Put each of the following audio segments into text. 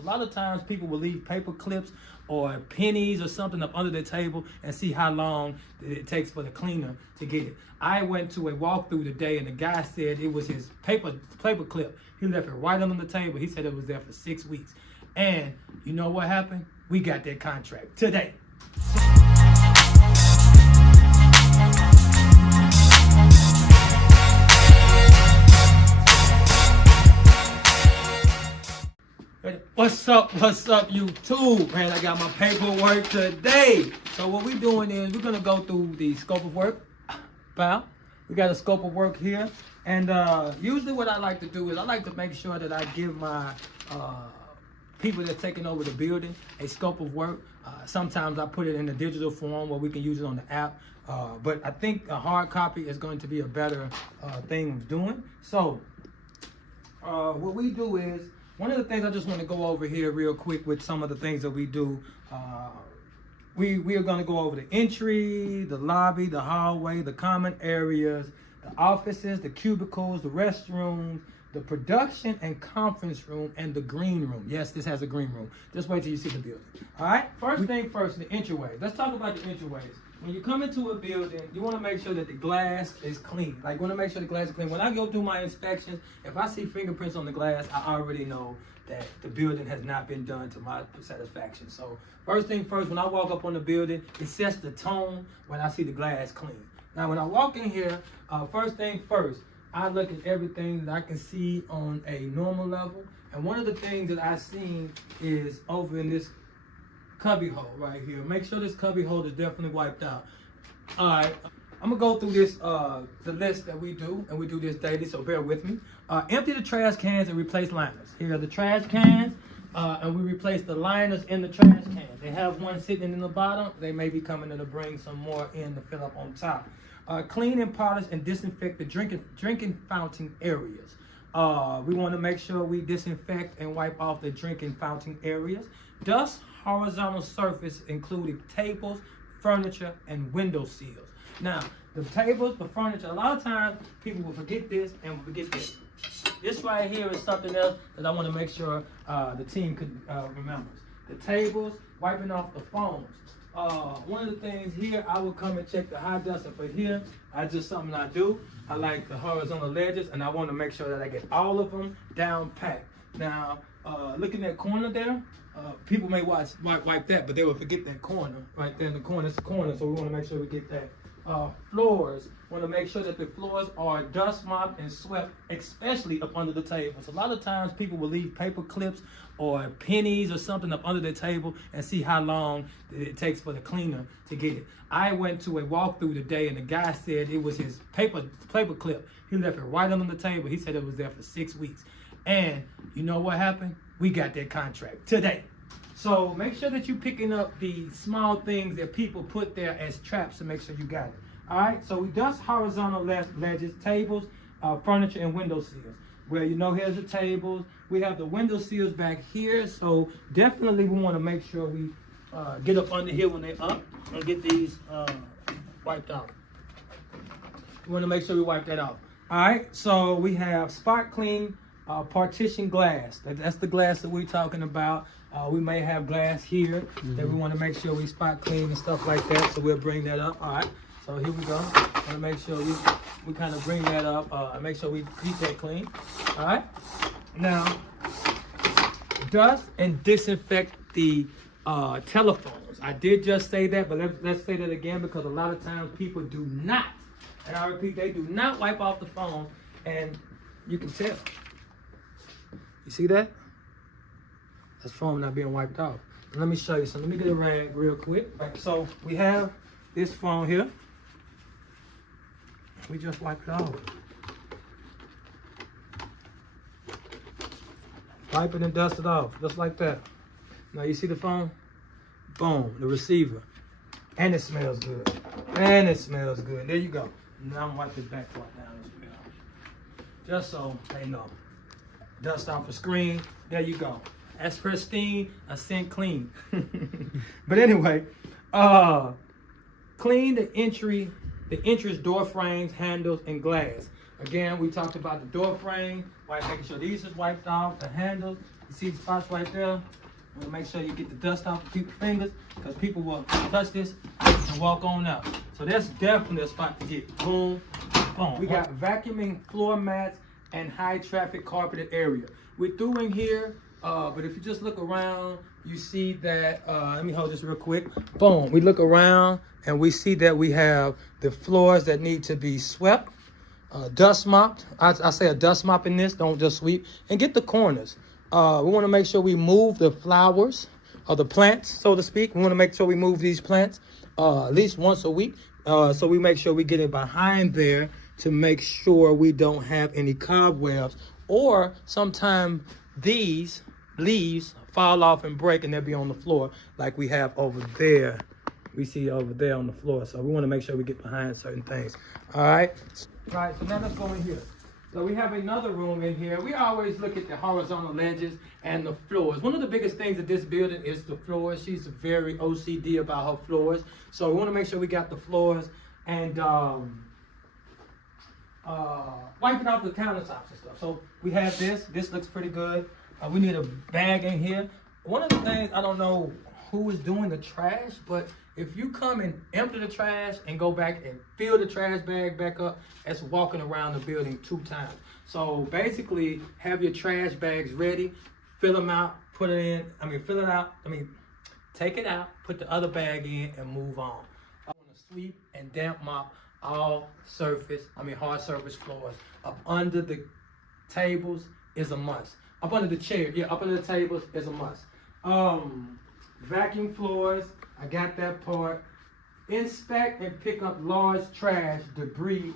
A lot of times people will leave paper clips or pennies or something up under their table and see how long it takes for the cleaner to get it. I went to a walkthrough today and the guy said it was his paper clip. He left it right under the table. He said it was there for 6 weeks. And you know what happened? We got that contract today. What's up, YouTube? Man, I got my paperwork today. So what we're doing is we're gonna go through the scope of work. We got a scope of work here. And usually what I like to do is I like to make sure that I give my people that are taking over the building a scope of work. Sometimes I put it in a digital form where we can use it on the app. But I think a hard copy is going to be a better thing of doing. So what we do is, one of the things I just want to go over here real quick with some of the things that we do. We are going to go over the entry, the lobby, the hallway, the common areas, the offices, the cubicles, the restrooms, the production and conference room, and the green room. Yes, this has a green room. Just wait till you see the building. All right, first thing first, the entryways. Let's talk about the entryways. When you come into a building, you want to make sure that the glass is clean. Like, you want to make sure the glass is clean. When I go through my inspections, if I see fingerprints on the glass, I already know that the building has not been done to my satisfaction. So first thing first, when I walk up on the building, it sets the tone when I see the glass clean. Now, when I walk in here, first thing first, I look at everything that I can see on a normal level. And one of the things that I've seen is over in this cubby hole right here. Make sure this cubby hole is definitely wiped out. All right, I'm gonna go through this, the list that we do, and we do this daily, so bear with me. Empty the trash cans and replace liners. Here are the trash cans, and we replace the liners in the trash cans. They have one sitting in the bottom. They may be coming in to bring some more in to fill up on top. Clean and polish and disinfect the drinking fountain areas. We want to make sure we disinfect and wipe off the drinking fountain areas. Dust horizontal surface including tables, furniture, and window sills. Now, the tables, the furniture, a lot of times people will forget this and will forget this. This right here is something else that I want to make sure the team could remember. The tables, wiping off the phones. One of the things here, I will come and check the high dust, and for here, that's just something I do. I like the horizontal ledges, and I want to make sure that I get all of them down packed. Now, looking at corner there, people may wipe that, but they will forget that corner right there in the corner. It's the corner, so we want to make sure we get that. Floors, want to make sure that the floors are dust mopped and swept, especially up under the tables. A lot of times people will leave paper clips or pennies or something up under their table and see how long it takes for the cleaner to get it. I went to a walkthrough today and the guy said it was his paper clip. He left it right under the table. He said it was there for 6 weeks. And you know what happened? We got that contract today. So make sure that you're picking up the small things that people put there as traps to make sure you got it. All right, so we dust horizontal ledges, tables, furniture, and window sills. Well, you know, here's the tables. We have the window sills back here. So definitely we want to make sure we get up under here when they're up and get these wiped out. We want to make sure we wipe that out. All right, so we have spot clean partition glass. That's the glass that we're talking about. We may have glass here that we want to make sure we spot clean and stuff like that. So we'll bring that up. All right. So here we go. Want to make sure we kind of bring that up and make sure we keep that clean. All right. Now, dust and disinfect the telephones. I did just say that, but let's say that again because a lot of times people do not, and I repeat, they do not wipe off the phone, and you can tell. You see that? That's foam not being wiped off. Let me show you something. Let me get a rag real quick. Right, so we have this phone here. We just wiped it off. Wipe it and dust it off, just like that. Now you see the phone? Boom, the receiver. And it smells good. And it smells good. There you go. Now I'm wiping this back part down as well. Just so they know. Dust off the screen. There you go. As pristine, a scent clean. But anyway, clean the entrance door frames, handles, and glass. Again, we talked about the door frame, making sure these is wiped off, the handles, You see the spots right there? You want to make sure you get the dust off of people's fingers because people will touch this and walk on out. So that's definitely a spot to get. Boom, boom. We got vacuuming floor mats and high traffic carpeted area. We're through in here, but if you just look around, you see that, let me hold this real quick. Boom, we look around and we see that we have the floors that need to be swept, dust mopped. I say a dust mop in this, don't just sweep. And get the corners. We want to make sure we move the flowers or the plants, so to speak. We want to make sure we move these plants at least once a week. So we make sure we get it behind there to make sure we don't have any cobwebs, or sometimes these leaves fall off and break and they'll be on the floor like we have over there. We see over there on the floor. So we want to make sure we get behind certain things. All right. All right. So now let's go in here. So we have another room in here. We always look at the horizontal ledges and the floors. One of the biggest things at this building is the floors. She's very OCD about her floors. So we want to make sure we got the floors and wiping off the countertops and stuff. So we have this. This looks pretty good. We need a bag in here. One of the things, I don't know who is doing the trash, but if you come and empty the trash and go back and fill the trash bag back up, that's walking around the building 2 times. So basically, have your trash bags ready, fill them out, put it in, fill it out, take it out, put the other bag in and move on. I want to sweep and damp mop all hard surface floors. Up under the tables is a must. Up under the chair, up under the tables is a must. Vacuum floors, I got that part. Inspect and pick up large trash debris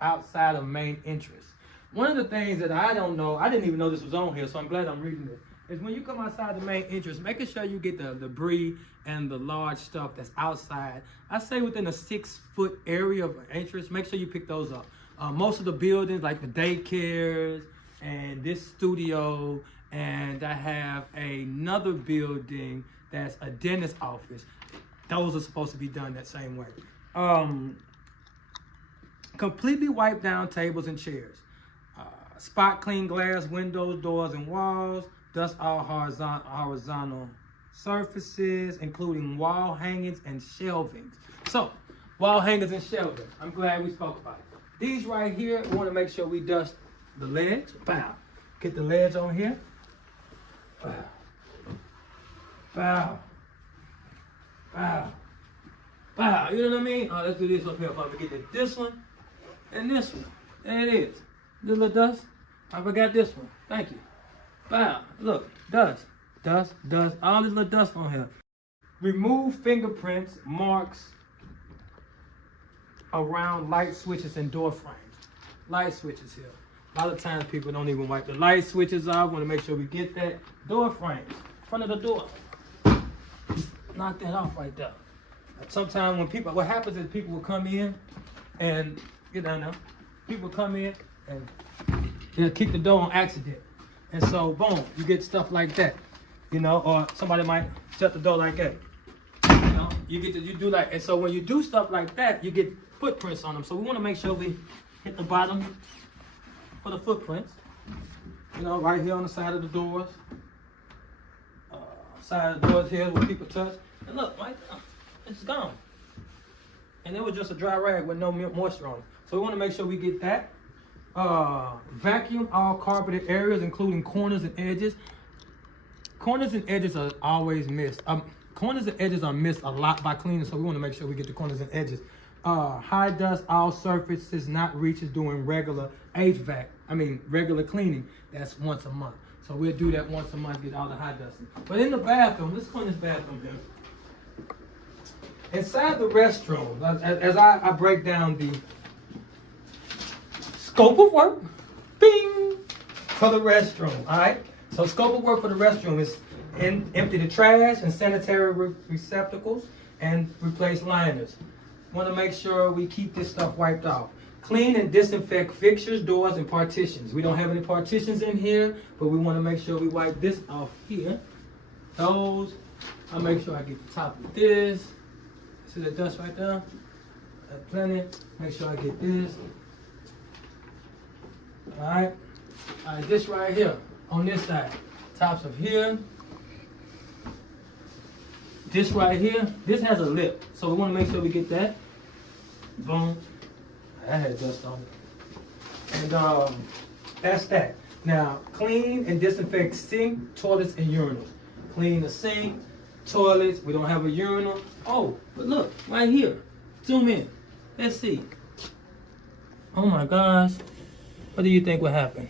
outside of main entrance. One of the things that I don't know, I didn't even know this was on here, so I'm glad I'm reading this, is when you come outside the main entrance, making sure you get the debris and the large stuff that's outside. I say within a 6-foot area of entrance, make sure you pick those up. Most of the buildings, like the daycares and this studio, and I have another building that's a dentist office. Those are supposed to be done that same way. Completely wipe down tables and chairs. Spot clean glass, windows, doors, and walls. Dust all horizontal surfaces, including wall hangings and shelvings. So, wall hangers and shelving. I'm glad we spoke about it. These right here, we want to make sure we dust the ledge. Bow. Get the ledge on here. Bow. Bow. Bow. Bow. You know what I mean? Let's do this up here. If I forget this one and this one. There it is. This little dust. I forgot this one. Thank you. Bow. Look. Dust. Dust. Dust. All this little dust on here. Remove fingerprints, marks around light switches and door frames. Light switches here. A lot of times people don't even wipe the light switches off. Want to make sure we get that. Door frames. Front of the door. Knock that off right there. Sometimes when what happens is people will come in and, get down there, people come in and they'll kick the door on accident. And so, boom, you get stuff like that, or somebody might shut the door like that. You do that. And so when you do stuff like that, you get footprints on them. So we want to make sure we hit the bottom for the footprints, right here on the side of the doors. Side of the doors here where people touch. And look, right there, it's gone. And it was just a dry rag with no moisture on it. So we want to make sure we get that. Vacuum all carpeted areas, including corners and edges. Corners and edges are always missed. Corners and edges are missed a lot by cleaning, so we want to make sure we get the corners and edges. High dust all surfaces not reached doing regular HVAC. Regular cleaning. That's once a month. So we'll do that once a month, get all the high dust in. But in the bathroom, let's clean this bathroom here. Inside the restroom, as I break down the scope of work, bing, for the restroom, all right? So scope of work for the restroom is empty the trash and sanitary receptacles and replace liners. Want to make sure we keep this stuff wiped off. Clean and disinfect fixtures, doors, and partitions. We don't have any partitions in here, but we want to make sure we wipe this off here. Those, I'll make sure I get the top of this. See the dust right there? Got plenty. Make sure I get this. All right, this right here on this side. Tops of here. This right here, this has a lip, so we want to make sure we get that. Boom. That had dust on it. And that's that. Now, clean and disinfect sink, toilets, and urinals. Clean the sink, toilets. We don't have a urinal. Oh, but look, right here. Zoom in. Let's see. Oh my gosh. What do you think would happen?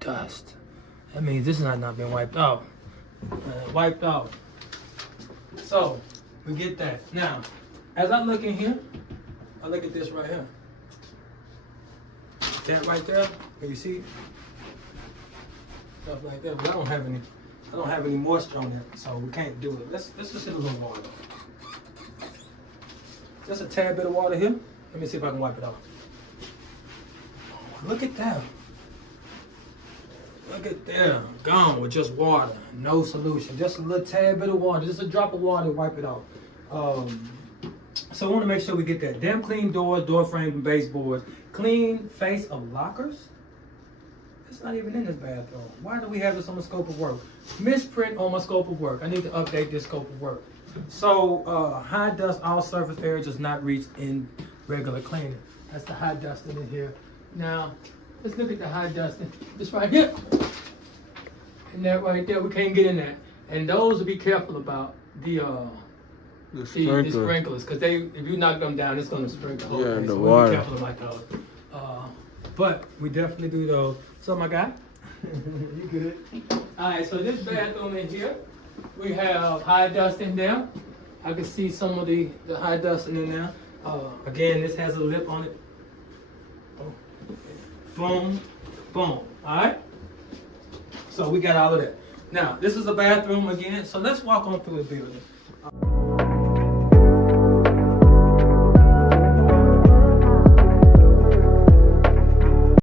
Dust. That means this has not been wiped out. Wiped out. So, we get that. Now, as I look in here, I look at this right here. That right there, can you see? Stuff like that, but I don't have any moisture on that, so we can't do it. Let's just hit a little water. Just a tad bit of water here. Let me see if I can wipe it off. Look at that. Look at there, gone with just water, no solution. Just a little tad bit of water, just a drop of water, wipe it off. So I want to make sure we get that. Damn clean doors, door frames, and baseboards. Clean face of lockers. It's not even in this bathroom. Why do we have this on the scope of work? Misprint on my scope of work. I need to update this scope of work. So high dust, all surface areas just not reached in regular cleaning. That's the high dust in here. Now, let's look at the high dust. This right here. And that right there, we can't get in that. And those will be careful about the sprinklers, because if you knock them down, it's going to sprinkle. Yeah, okay? the so water. We'll be careful about those. But we definitely do those. So my guy, you good? All right, so this bathroom in here, we have high dust in there. I can see some of the high dust in there. Again, this has a lip on it. Boom, boom. All right. So we got all of that. Now, this is a bathroom again. So let's walk on through the building.